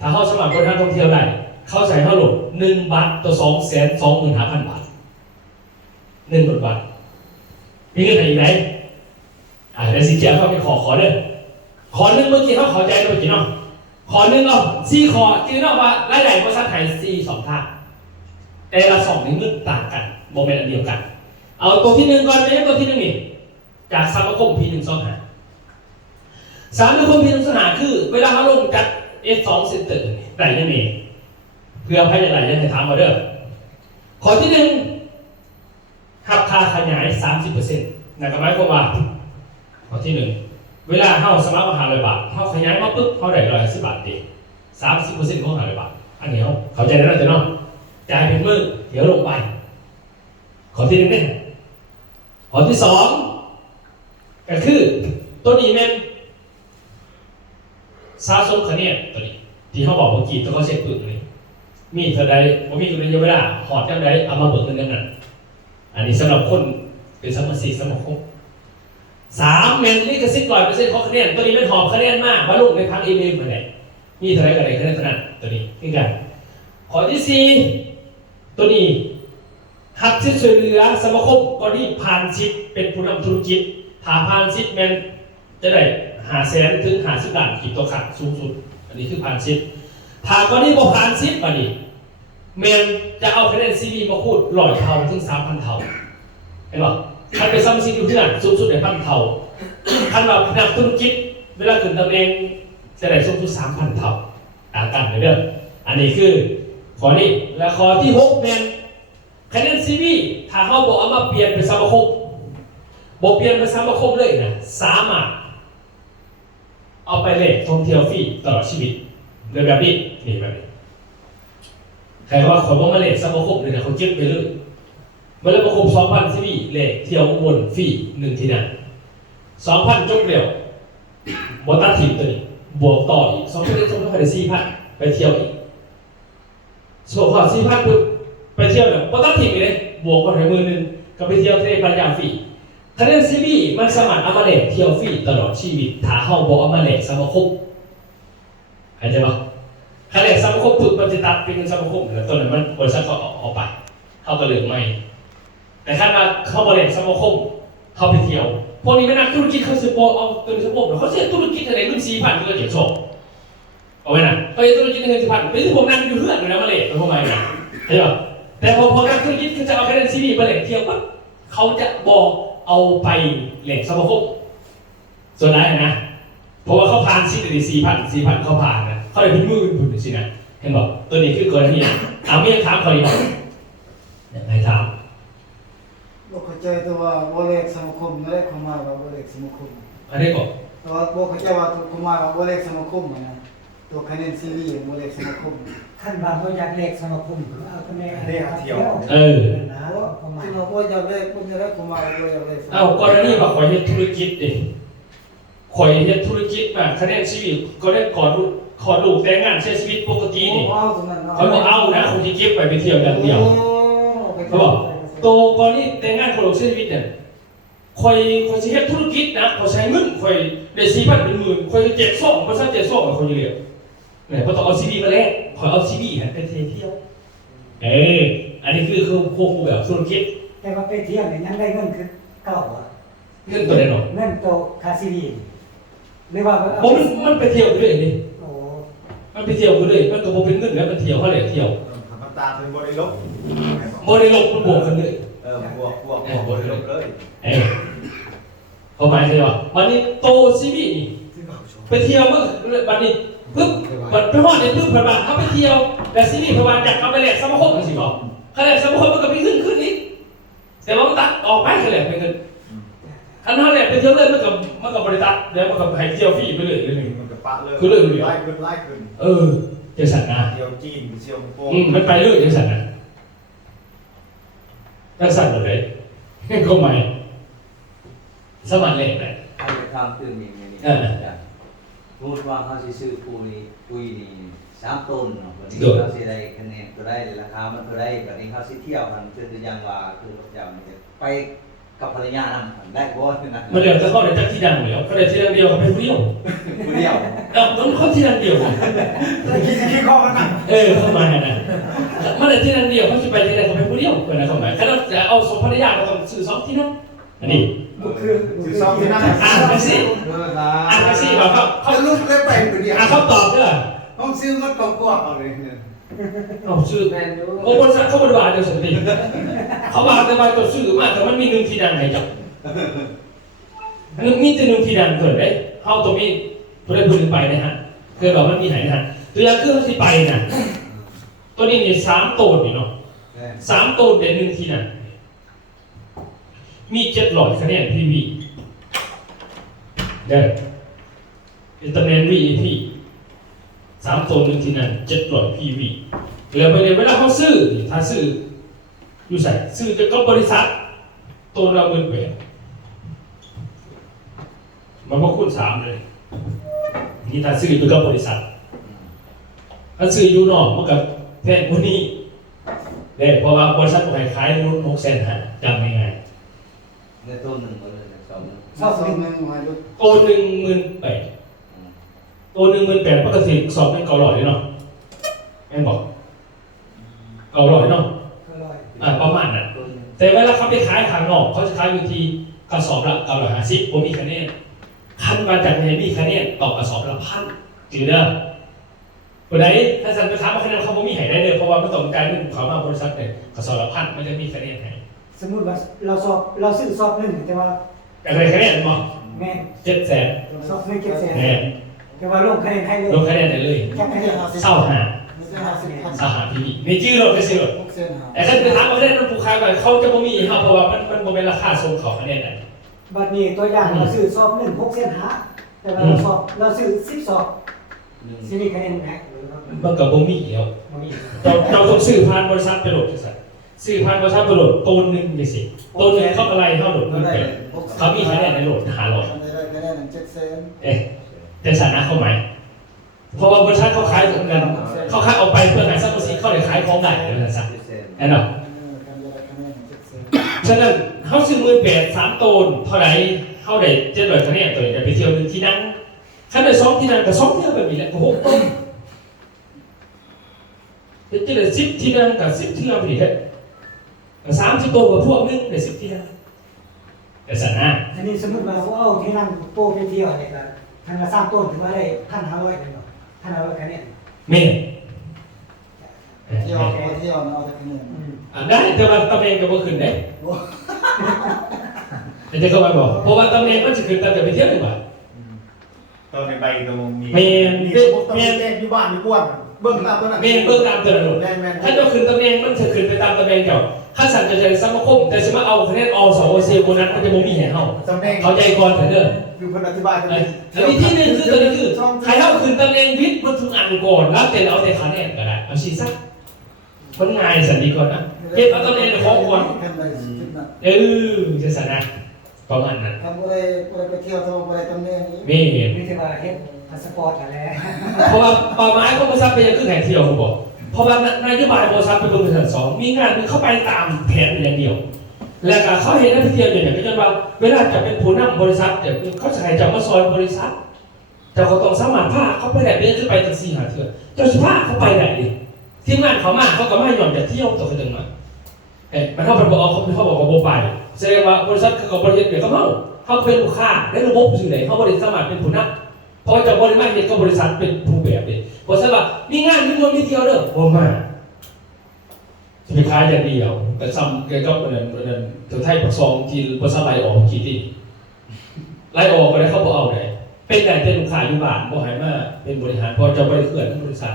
ถ้าเขาสมัครบริหารท่องเที่ยวได้เขาใส่เท่าไหร่1 บาทต่อ225,000 บาท1 บาทมีเงินอะไรอีกไหนในสีเขียวเขาไปขอเด้อขอ1เมื่อกี้เขาขอใจเราเมื่อกี้เนาะขอ1เอา4ขอจริงเนาะว่ารายได้บริษัทไทย2 ท่าแต่ละ2นี่เงินต่างกันโมเมนต์อันเดียวกันเอาตัวที่1ก่อนเป็นตัวที่1นี่จากสมาคม P1 2 5สามคนพิจารณาคือเวลาเขาลงจัด S2 Center ได้ยังไงเพื่อให้ได้ยังไงถามมาเด้อข้อที่1หักค่าขยาย 30% นะครับหมายความว่าข้อที่1 เวลาเฮาสมัคร500 บาทเฮาขยายมาปุ๊บเฮาได้150 บาทเด้30% ของ500 บาทอันนี้เฮาเข้าใจแล้วจ้ะเนาะจ่ายเป็นมื้อเดี๋ยวลงไปข้อที่1เนี่ยข้อที่2ก็คือตัวนี้แม่นสะสมคะแนนตัวนี้ที่เขาบอกเมื่อกี้ตัวเขาเช็คปึกเลยมีเท่าใดบ่มีตัวนี้เวลาหอดจังใดเอามาเบิกเงินนั้นอันนี้สำหรับคนเป็นสมาชิกสมาคม3แม่นลิขสิทธิ์ 100% ของคะแนนตัวนี้เป็นหอบคะแนนมากว่าลงในพักอีเมลมาได้มีเท่าใดก็ได้คะแนนเท่านั้นตัวนี้คือกันข้อที่4ตัวนี้หักสิทธิ์ช่วยเหลือสมาคมก็ที่ผ่านสิทธิ์เป็นผู้นำธุรกิจถ้าผ่านสิทธิ์แม่นจะได้500,000 ถึง50 ล้านกิจตัวขาดสูงสุดอันนี้คือผ่านสิทธิ์ถ้าก็นี่บ่ผ่านสิทธิ์บัดนี้แม่นจะเอาคะแนน CV มาคูณ100 เท่าถึง 3,000 เท่าเห็นบ่คันเป็นสมาชิกอยู่ที่นั่นสูงสุดได้ 1,000 เท่าคันว่านักธุรกิจเวลาขึ้นตำแหน่งจะได้สูงสุด 3,000 เท่าต่างกันเด้ออันนี้คือข้อนี้และข้อที่6แม่นคะแนน CV ถ้าเฮาบ่เอามาเปลี่ยนเป็นสมาคมบ่เปลี่ยนเป็นสมาคมเลยนะสามารถเอาไปเลขท่องเที่ยวฟรีตลอดชีวิตเลยแบบนี้นี่แบบนี้ใครว่าคนว่ามาเลขสมาคมเลยนะเขาเก็บไปเลยเมื่อประคม 2,000 ซีรีส์เลขเที่ยวอุบลฟรี1 ที่นั่น 2,000 จบเร็วบตัดถิ่นตัวนี้บวกต่ออีก2,000ได้จบเท่าไหร่ 4,000 ไปเที่ยวอีกส่วนพอ 4,000 ปุ๊บไปเที่ยวเนี่ยบตัดถิ่นไปเลยบวกกันไป10,000ก็ไปเที่ยวทะเลปัญญาฟรีคะแนน CV มันสามารถเอามาเลขเที่ยวฟรีตลอดชีวิตถ้าเฮาบ่เอามาเลขสมาคมเข้าใจป่ะคะแนนสมาคมปุ๊บมันจะตัดเป็นเงินสมาคมแล้วตัวนั้นมันบริษัทก็ออกไปเขาก็เหลือไม่แต่ถ้ามาเข้าบริษัทสมาคมเขาไปเที่ยวพวกนี้ไม่นักธุรกิจเขาซื้อโปรเอาตัวนี้สมาคมเขาเสียธุรกิจอะไรเงิน4,000ก็เก็บโชคเอาไว้นะเขาเสียธุรกิจเงิน4,000เป็นที่พวกนั้นอยู่เพื่อนอยู่แล้วมาเลยเป็นพวกมันนะเข้าใจป่ะแต่พอนักธุรกิจเขาจะเอาคะแนน CV มาเลขเที่ยวปั๊บเขาจะบอกเอาไปเหล็กสมาคมส่วนไหนนะเพราะว่าเขาผ่านซีดี4,000เขาผ่านนะเขาได้เป็นมือคุณสินะเห็นบอกตัวนี้คือกรณีเอาเมียถามเขาดีอย่างไรถาม บ่เข้าใจตัวว่าบ่เลขสมาคมและความหมายว่าบ่เลขสมาคม อันนี้ก็ แต่ว่าบ่เข้าใจว่าตัวความหมายว่าบ่เลขสมาคมนะตัวคะแนนซีรีส์บ่เลขสมาคม ขั้นบางก็อยากเลขสมาคมเอาคะแนนนะ ที่ ประมาณ เราบ่อยากเลขบ่อยากเลขความหมายบ่อยากเลข เอากรณีว่าข่อยเฮ็ดธุรกิจดิข่อยเฮ็ดธุรกิจนะคะแนนชีวิตก็ได้ขอลูกแต่งงานใช้ชีวิตปกตินี่ เอาตรงนั้น เขาบอกเอานะคนที่เก็บไปเที่ยวอย่างเดียวเขาบอกโตกรณีแต่งงานคนลูกใช้ชีวิตเนี่ยข่อยสิเฮ็ดธุรกิจนะข่อยใช้เงินข่อยได้4,000เป็นหมื่นข่อยจะเจ็บซ่องบ่ซั้นเจ็บซ่องข่อยอยู่แล้วเนี่ยบ่ต้องเอา CV มาแลกข่อยเอา CV ให้ไปเที่ยวอันนี้คือคู่แบบธุรกิจ แต่ว่าไปเที่ยวเนี่ยยังได้เงินคือเก่าอ่ะ เงินตัวไหนเนาะ เงินโตคาซีดีไม่ว่า มันไปเที่ยวไปเลยนี่ โอ้ มันไปเที่ยวไปเลยมันก็บ่เป็นเงินแล้วมันเที่ยวเขาเลยเที่ยว มันตาเป็นบริลบ บ่ได้ลบมันบวกกันเลย บวกบริลบเลย เขาหมายถึงว่าวันนี้โตซีบีนี่ไปเที่ยวมื้อวันนี้ปึ๊บบัดไปฮอดนี่ปึ๊บเพิ่นว่าเฮาไปเที่ยวแต่ซีบีเพิ่นว่าอยากเอาไปแลกสมาคมจังซี่บ่คะแนนสมาคมมันก็มีขึ้นอีกแต่ว่ามันตัดออกไปคือแหละเป็นเงินคันเฮาแลกไปเที่ยวเลยมันก็บ่ได้ตัดแล้วมันก็ให้เที่ยวฟรีไปเลยนึง มันก็ปะเลยไล่ขึ้น จังซั่นนะ เที่ยวจีนเที่ยวโป้ มันไปเลยจังซั่นนะจังซั่นบ่ได้ก็หมายสมัครเลขได้ เขาจะทำตื่นอย่างนี้พูดว่าเขาสิซื้อปุ๋ยนี่3 ต้นเนาะวันนี้เขาสิได้คะแนนตัวได้ราคามันตัวได้วันนี้เขาสิเที่ยวมันคืออย่างว่าคืออย่างนี้ไปกับภรรยานำได้บ่นะ มันเดี๋ยวจะเข้าในจักที่ดังแล้วเขาได้ที่ดังเดียวเขาไปผู้เดียว ผู้เดียว มันเข้าที่ดังเดียว คิดข้อมันน่ะ เข้ามานะมันได้ที่ดังเดียวเขาจะไปที่ใดเขาไปผู้เดียวเปิดนะเข้ามาถ้าเราจะเอา2ภรรยาเราต้องซื้อ2ที่นั่นอันนี้ คือ 12ที่นั่น อ่านไปสิว่าเขา ลุกเลยไปคนเดียว เขาตอบด้วย ต้องซื้อมันกอกๆเอาเลย เอาชื่อเขาบริษัทเขาบริวารเดียวสันติเขาวางแต่ว่าตัวชื่อมาแต่มันมี1ที่ดังให้จับมีแต่1ที่ดังเกิดได้เขาตัวมีผู้ใดผู้หนึ่งไปนะฮะคือแบบมันมีหายนะฮะตัวอย่างคือเขาที่ไปนะตัวนี้นี่3 ตัวนี่เนาะ3 ตัวเด่น1ที่นั่นมี700คะแนน PV เด้อ เป็นตำแหน่ง VIP 3 ตัวหนึ่งที่นั่น700 PV แล้วไปเลยเวลาเขาซื้อถ้าซื้ออยู่ใส่ซื้อจะก็บริษัทตัวละ18,000มันก็คูณ3เลยนี่ถ้าซื้ออยู่กับบริษัทถ้าซื้ออยู่นอกมันก็แพงกว่านี้เนี่ยเพราะว่าบริษัทขายรุ่น650,000จำง่าย ในต้นหนึ่งก็เลยสอง ชอบหนึ่งมาดู ๆตัว18,000ตัว18,000ปกติสอบเป็น900เลยเนาะแม่นบอก900เนาะ ก็ร้อย ประมาณนั้น ต้นหนึ่ง แต่เวลาเขาไปขายข้างนอกเขาจะขายอยู่ที่กระสอบละ950ผมมีคะแนนคันมาจากไหนมีคะแนนต่อกระสอบละ1,000จืดเด้อคนไหนถ้าสั่งไปถามว่าคะแนนเขาไม่มีให้ได้เลยเพราะว่าไม่ต้องการเรื่องเขามาบริษัทเนี่ยกระสอบละ1,000มันจะมีคะแนนให้ สมมุติว่าเราซื้อสอบหนึ่งแต่ว่า อะไรคะแนนมั้ง แม่ 700,000 สอบหนึ่งเก็บแสน แน่ แต่ว่าลงคะแนนให้เลย ลงคะแนนได้เลย แค่คะแนน เศร้าหา ไม่ใช่50,000 เศร้าหาพี่ในชื่อรถไม่ใช่รถ 6,500 แต่ถ้าไปถามว่าคะแนนมันผูกขาดไปเขาจะไม่มีครับเพราะว่ามันเป็นราคาส่งเขาคะแนนไหน บัดนี้ตัวอย่างเราซื้อสอบหนึ่ง6,500แต่ว่าเราซื้อ10สอบ หนึ่ง สิมีคะแนนแม็กหรือว่า มันกับบ่มีแล้ว บ่มี เราต้องซื้อผ่านบริษัทไปโหลดสิซื้อผ่านบริษัทไปโหลดตัวหนึ่งเลยสิตัวหนึ่งเขาอะไรเขาโหลดมันเป็นเขามีคะแนนในโหลด500 ได้คะแนน700,000 เอ๊ะแต่สาระเขาไหมเพราะว่าบริษัทเขาขายเงินเขาขายออกไปเพื่อขายซัพพอร์ตเขาเลยขายของได้เลยนะสัก 700,000 แน่นอน การได้คะแนน700,000 ฉะนั้นเขาซื้อ18,000 3ตัวเท่าไหร่เขาได้700คะแนนตัวจะไปเที่ยว1ที่นั่งขั้นได้2ที่นั่งก็2เที่ยวแบบนี้แหละก็6ตัวจะได้10ที่นั่งกับ10เที่ยวไปเลย30ตัวกับพวกนึงได้10ที่นั่งแต่สาระ อันนี้สมมุติว่าเอาที่นั่นโปรไปเที่ยวเนี่ยก็ทางละ3ต้นถือว่าได้1,500เลยเนาะ1,500คะแนน เมน เที่ยวเที่ยวเอาแต่คะแนน ได้แต่ว่าตำแหน่งก็บ่ขึ้นได้แต่จะเข้าไปบอกเพราะว่าตำแหน่งมันจะขึ้นแต่ไปเที่ยวดีกว่า ตอนในใบตรงมี เมน มีสมมติต้องเล่นอยู่บ้านอยู่กวนเบิ่งตามตัวนั้น เมนเบิ่งตามตัวนั้น แม่นแม่น ถ้าเจ้าขึ้นตำแหน่งมันจะขึ้นไปตามตำแหน่งเจ้าถ้าสั่งจะใช้สมาคมแต่สมาเอาคะแนนอสโอเซโบนัสมันจะบ่มีให้เฮา ตำแหน่ง เขาใจก่อนเถอะเด้อ คือเพิ่นอธิบายเป็น แล้วมีที่หนึงคือตัวนี้คือใครเฮาขึ้นตำแหน่งวิทย์มันทุกอันก่อนแล้วแต่เอาแต่คะแนนก็ได้เอาสิซะมันง่ายสันดีก่อนนะเฮ็ดเอาตำแหน่งของก่อน กันได้จุดนั้น จะสนะประมาณนั้น ทำอะไรไปเที่ยวทำอะไรตำแหน่งนี้ เมน มีแต่ว่าเฮ็ดพาสปอร์ตกันแล้ว เพราะว่าเป้าหมายของบริษัทเป็นยังคือแห่เที่ยวเขาบอกเพราะว่านโยบายบริษัทเป็นบริษัทสองมีงานมีเข้าไปตามแผนอย่างเดียว แล้วก็เขาเห็นนักท่องเที่ยวอย่างนี้ก็จนว่าเวลาจะเป็นผู้นำบริษัทเดี๋ยวเขาจะให้เจ้ามาซอยบริษัทแต่เขาต้องสามารถพาเขาไปไหนเดินขึ้นไปตั้ง4-5 เทื่อเจ้าสิพาเขาไปไหนดิทีมงานเขามาเขาก็ไม่ยอมจะเที่ยวตัวเขาจึงมามันเท่ากับบอกเขาบอกว่าโบไปแสดงว่าบริษัทเขาบริษัทเดี๋ยวเขาเป็นลูกค้าได้ระบบสิ่งไหนเขาบริษัทสามารถเป็นผู้นำเพราะจะบริมาเห็นก็บริษัทเป็นผู้แบบเลยบริษัทว่ามีงานมีเงินมีเที่ยวเด้อบ่มาจะไปขายอย่างเดียวแต่ซ้ำแกก็ประเด็นถึงไทยปักซองที่บริษัทไล่ออกกี่ทีไล่ออกก็ได้เขาบอกเอาไหนเป็นไหนเป็นลูกค้าอยู่บ้านบ่หายมาเป็นบริหารพอจะบริเขื่อนทั้งบริษัท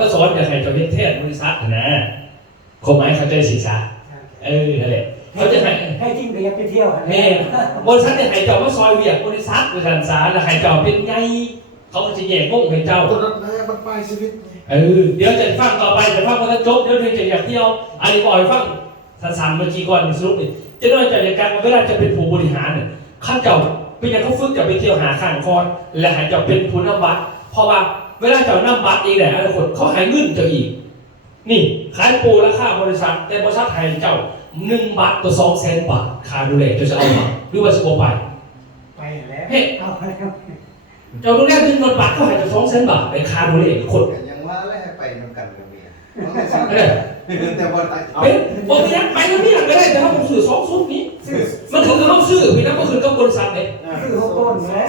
ก็สอนอยากให้เจ้าเฮ็ดแทนบริษัทนะความหมายเขาใจศีรษะนั่นแหละเขาจะให้ ให้จริงก็อย่าไปเที่ยวอัน แม่ นี้ บริษัทเนี่ยให้เจ้ามาซอยเวียกบริษัทบริษัทสารแล้วให้เจ้าเป็นไงเขาก็จะแยกวงให้เจ้า ตัวนั้นมันไปชีวิต เดี๋ยวจะฟังต่อไปจะฟังพอจบเดี๋ยวจะอยากเที่ยวอันนี้บอกให้ฟังสั้นๆเมื่อกี้ก่อนมีสรุปนี่จะน้อยจากการเวลาจะเป็นผู้บริหารเนี่ยข้าเจ้าเป็นอย่างเขาฝึกจะไปเที่ยวหาข้างคอนและให้เจ้าเป็นผู้นำบัตรเพราะว่าเวลาเจ้านำบัตรเองแหละอะไรคนเขาให้เงินเจ้าอีกนี่ขายปูราคาบริษัทแต่บริษัทให้เจ้า1 บาทต่อ200,000 บาทค่าดูแลจะเอามาหรือว่าจะบ่ไป ไปแล้ว เฮ้ เอาแล้ว เจ้าดูแลถึง1 บาทเขาให้เจ้า200,000 บาทในค่าดูแลคน ยังว่าแล้วให้ไปนำกันกับเมีย แต่วันไหน เป็นบอกไปยังไปแล้วไม่อยากไปได้แต่ว่าผมซื้อ2 ซุปนี้มันถึงเขาซื้อพี่นะก็คือกับบริษัทเนี่ย คือ6ต้นแล้ว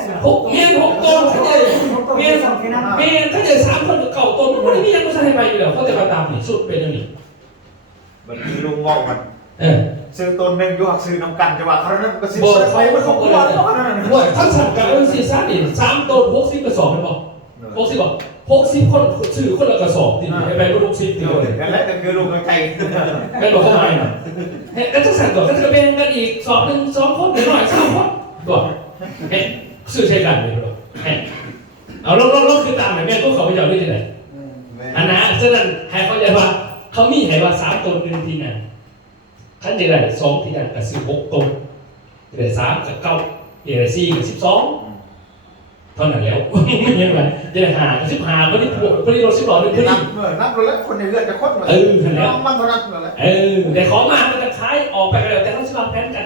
6 ต้นเขาเลย 6ต้นสองที่นั่น เมนเขาจะ3 คนกับ9 ต้นมันไม่ได้มียังไม่ใช่ให้ไปอยู่แล้วเขาจะมาตามนี่สุดเป็นอย่างนี้ บัดนี้ลุงบอกมัน เออ ซื้อต้นหนึ่งอยู่หักซื้อน้ำกันจะว่าเขานั้นก็ซื้อ บอก ไป เขา มันเขา เขา คว เล ร ย เพราะนั้น ว่าท่านสั่งการเรื่องซีซ่านี่3 ต้น60 กระสอบไม่บอก60 บอก60 คนซื้อคนละกระสอบที่ให้ไปก็60ที่เลย กันแล้วก็คือลุงใจ ไม่บอกเขาไม่เฮ้ยแล้วถ้าสั่งต่อก็จะเป็นกันอีกสอบ1 2 คนหน่อย3 คนก่อนเฮ้ยซื้อใช้กันเลยหรอเฮ้ย เอาลงคือตามแบบแม่พวกเขาไปจะเอาด้วยที่ไหนอันนั้นฉะนั้นให้เขาใจว่าเขามีให้ว่า3 ตน1 ที่นั่นท่านจะได้2 ที่นั่นกับ16 ตนจะได้3 กับ 9จะได้4 กับ 12เท่านั้นแล้วไม่ยังไงจะได้5 กับ 15พอดีพอดีรถ10 ล้อนึงพอดี นับแล้วคนในเรือนจะคดเลยมันพอนับเลย แต่ของมามันจะคล้ายออกไปกันแต่ต้องสลับแผนกัน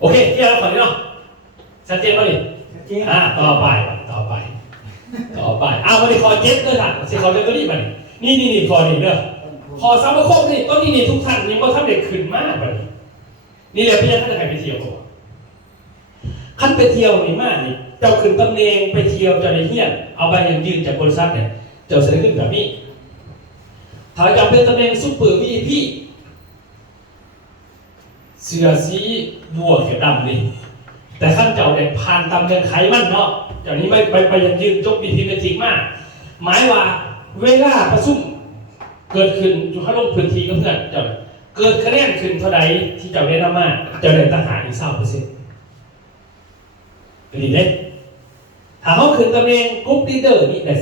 โอเคที่เราขอนี้เนาะชัดเจนป่ะนี่ต่อไปวันนี้ขอเจ็ดด้วยค่ะสิเขาจะตัวนี้มันนี่ขอนี่เด้อขอซ้ำมาโคกนี่ต้นนี่ทุกท่านยังบ่ทำเด็กขึ้นมากแบบนี่แหละพี่ยังท่านจะไปเที่ยวก่อนขั้นไปเที่ยวนี่มากนี่เจ้าขึ้นตำแหน่งไปเที่ยวจะได้เฮี้ยนเอาใบยังยืนจากบริษัทเนี่ยเจ้าจะได้ขึ้นแบบนี้ถ้าจะเป็นตำแหน่งซุปเปอร์ VIP เสื้อสีบัวเขียวดำนี่แต่ขั้นเจ้าได้ผ่านตำแหน่งไขมันเนาะเจ้านี้ไปยังยืนจบ BP เป็นทิ้งมากหมายว่าเวลาประชุมเกิดขึ้นอยู่ข้างลงพื้นที่กับเพื่อนเจ้าเกิดคะแนนขึ้นเท่าใดที่เจ้าได้นำมาเจ้าได้ตั้งหาอีก20%เป็นดีเด้ถ้าเขาขึ้นตำแหน่งกรุ๊ปลีดเดอร์นี่ได้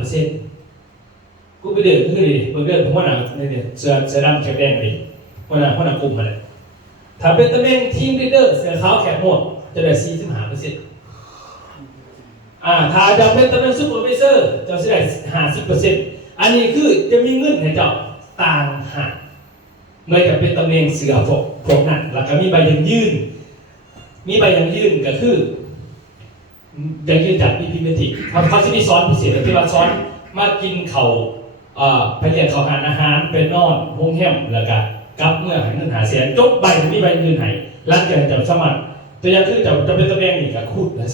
35%กรุ๊ปลีดเดอร์คือดีเบอร์เกอร์ผมว่าหนังเนี่ยเสื้อดำแขกแดงเลยว่าหนังกลุ่มมาเลยถ้าเป็นตำแหน่งทีมลีดเดอร์เสื้อขาวแขกม่วงจะได้45%ถ้าจะเป็นตำแหน่งซูเปอร์ไวเซอร์จะได้50%อันนี้คือจะมีเงินให้เจ้าต่างหากเมื่อจะเป็นตำแหน่งเสือพวกนั้นแล้วก็มีใบยังยื่นก็คือยังยื่นจากพิเมติเขาจะมีซ้อนพิเศษที่ว่าซ้อนมากินเขาไปเรียนเขาหาอาหารไปนอนห้องแฮมแล้วก็กลับเมื่อหาเงินหาเสียจบใบจะมีใบยื่นให้หลังจากจะสมัครตัวอย่างคือจะเป็นตำแหน่งนี่ก็คูดได้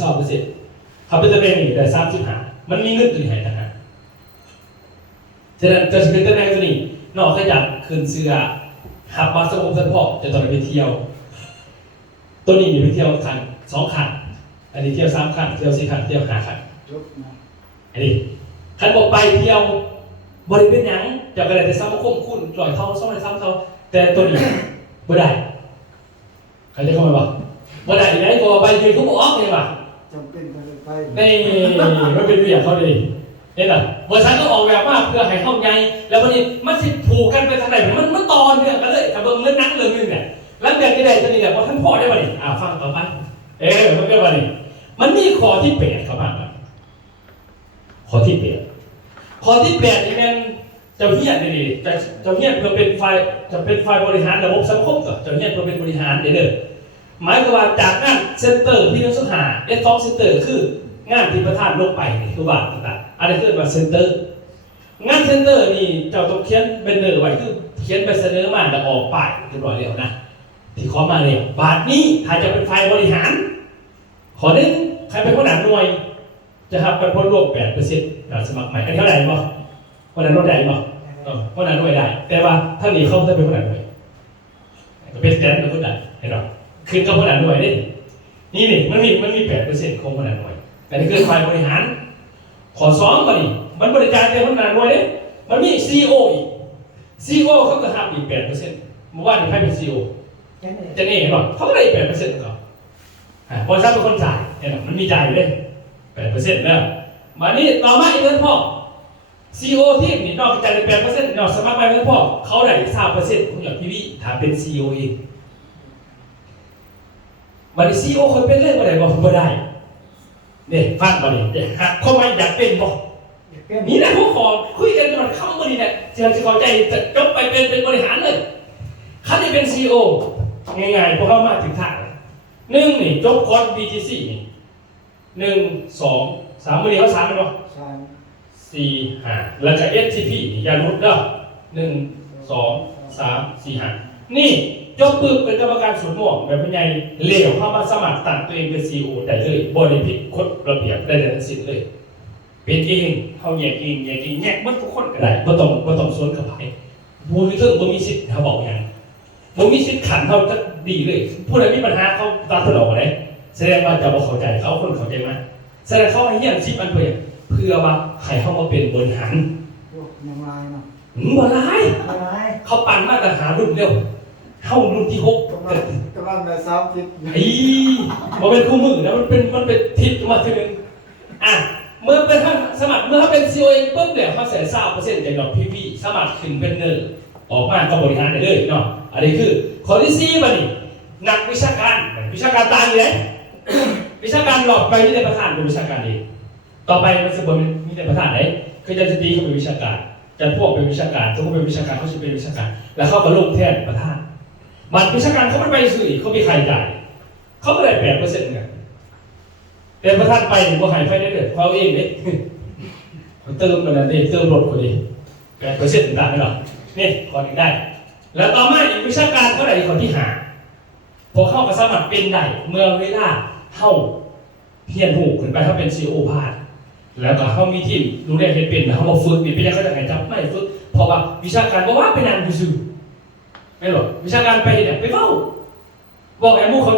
20%เขาเป็นตำแหน่งนี่ได้35มันมีเงินตัวไหนต่างหากฉะนั้นจะเป็นตำแหน่งตัวนี้นอกจากคืนเสื้อหับบัตรสมองสันพอจะต้องไปเที่ยวตัวนี้ไปเที่ยวคัน2 คันอันนี้เที่ยว3 คันเที่ยว4 คันเที่ยว5 คันอันนี้คันบอกไปเที่ยวบริเวณยังจะกระไรแต่ซ้ำคมคุณปล่อยเท่าซ้ำเท่าแต่ตัวนี้บ่ได้ใครจะเข้ามาบ่ได้ไหนตัวใบยืนเขาบอกออกเลยว่ะจำเป็นไป นี่มันเป็นเรื่องเขาดีนี่แหละบริษัทก็ออกแบบมาเพื่อให้เข้าใจแล้ววันนี้มันสิผูกกันไปทางไหนมันตอนเนี่ยกันเลยแต่เบิ่งเรื่องนักเรื่องนึงเนี่ยแล้วแบบที่ใดตัวนี้แหละว่าท่านพ่อได้ป่ะนี่ฟังต่อไปมันเป็นว่านี่มันมีข้อที่8ครับบ้างข้อที่8นี่แม่นเจ้าเฮียนนี่เจ้าเฮียนเพื่อเป็นไฟจะเป็นไฟบริหารระบบสังคมก่อนเจ้าเฮียนเพื่อเป็นบริหารเด้อหมายความว่าจากนั้นเซ็นเตอร์ที่เราสุหาF2 เซ็นเตอร์คืองานที่ประธานลงไปคือว่าต่างๆอันนี้คือว่าเซ็นเตอร์งานเซ็นเตอร์นี่เจ้าต้องเขียนเป็นเนอร์ไว้คือเขียนไปเสนอมาแล้วออกป้ายเรียบร้อยแล้วนะที่ขอมาเนี่ยบาทนี้ถ้าจะเป็นไฟบริหารขอหนึ่งใครเป็นผู้นำหน่วยจะหับเป็นพ้นร่วม 8% สมัครใหม่อันเท่าไหร่บ่ผู้นำหน่วยใดบ่ผู้นำหน่วยได้แต่ว่าถ้าหนีเข้าจะเป็นผู้นำหน่วยเป็นแดนเป็นผู้นำเห็นหรอคือกับผู้นำหน่วยนี่มันมี 8% ของผู้นำหน่วยอันนี้คือไฟบริหารขอ2ก่อนนี่มันบริการแต่ผู้นำหน่วยเนี่ยมันมี CEO อีก CEO เขาก็หับอีก 8%เมื่อวานนี่ใครเป็น CEO จะนี่เห็นป่ะเขาก็ได้ 8% ก่อนบริษัทเป็นคนจ่ายเห็นป่ะมันมีจ่ายอยู่เลย 8% แล้วมานี่ต่อมาอีกเรื่องพ่อ CEO ที่นี่นอกจากได้ 8% นอกสมัครไปเรื่องพ่อเขาได้ 3% ของอย่างพี่วิถ้าเป็น CEO เองมาดิ CEO คนเป็นเรื่องอะไรบอกบ่ได้เนี่ยฟังมาดิหักเข้ามาอยากเป็นบอกนี่นะผมขอคุยกันจนเข้ามาดิเนี่ยจะเข้าใจจะจบไปเป็นบริหารเลยเขาจะเป็น CEO ง่ายๆพวกเขามาถึงทาง1นี่จบคอร์ส BGC นี่1 2 3มื้อนี้เขา3มั้ยบ่4 5แล้วก็ SCP อย่าลดเด้อ1 2 3 4 5นี่จบปึ๊บเป็นกรรมการส่วนม่วงแบบเป็นไงเลวเข้ามาสมัครตั้งตัวเองเป็น CEO ได้เลยบ่ได้ผิดกฎระเบียบได้ทั้งสิ้นเลยเป็นเองเฮาแยกเองแยกหมดทุกคนก็ได้บ่ต้องสวนกับไผบ่มีเรื่องบ่มีสิทธิ์เขาบอกอย่างบ่มีสิทธิ์ขันเฮาจะดีเลยผู้ใดมีปัญหาเขาตัดถนอมได้แสดงว่าจะบ่เข้าใจเขาคนเข้าใจมั้ยแสดงเขาให้เฮียน10อันเพื่อว่าให้เฮามาเป็นบริหารยังไงเนาะบ่หลายเขาปั่นมาแต่หารุ่นเร็วเข้ารุ่นที่6กำลังได้30มันเป็นคู่มือนะมันเป็นทิศมาทีนึงเมื่อ ซีโอเองปุ๊บเนี่ยเขาเสีย20%จากดอกพี่สามารถขึ้นเป็นเนอร์ออกมาก็บริหารได้เลยเนาะอันนี้คือข้อที่4บัดนี้นักวิชาการตายอยู่ไหน วิชาการหลอกไปมีแต่ประธานเป็นวิชาการเองต่อไปมันจะมีแต่ประธานไหนคือจะตีเขาเป็นวิชาการจะพวกเป็นวิชาการจะพวกเป็นวิชาการเขาจะเป็นวิชาการแล้วเขาก็ลงแทนประธานมันวิชาการเขาไม่ไปสื่อเขามีใครจ่ายเขาก็ได้8%เนี่ยแต่ประธานไปถึงว่าหายไปได้เด็ดเขาเองเนี่ยเติมมันเลยเติมรถคนนี้8%ต่างๆไม่หรอกนี่ข้อหนึ่งได้แล้วต่อมาอีกวิชาการเขาได้ข้อที่5พอเข้ากับสมัครเป็นได้เมื่อเวลาเข้าเพียรหูขึ้นไปเขาเป็นซีโอพาดแล้วก็เขามีทีมรู้ได้เห็นเป็นเขาบอกฝึกมีเป็นยังเขาจะไงจับไม่ฝึกเพราะว่าวิชาการบอกว่าเป็นนานดูซื่อไม่หรอกวิชาการไปเนี่ยไปเฝ้าบอกไอ้มู่เขา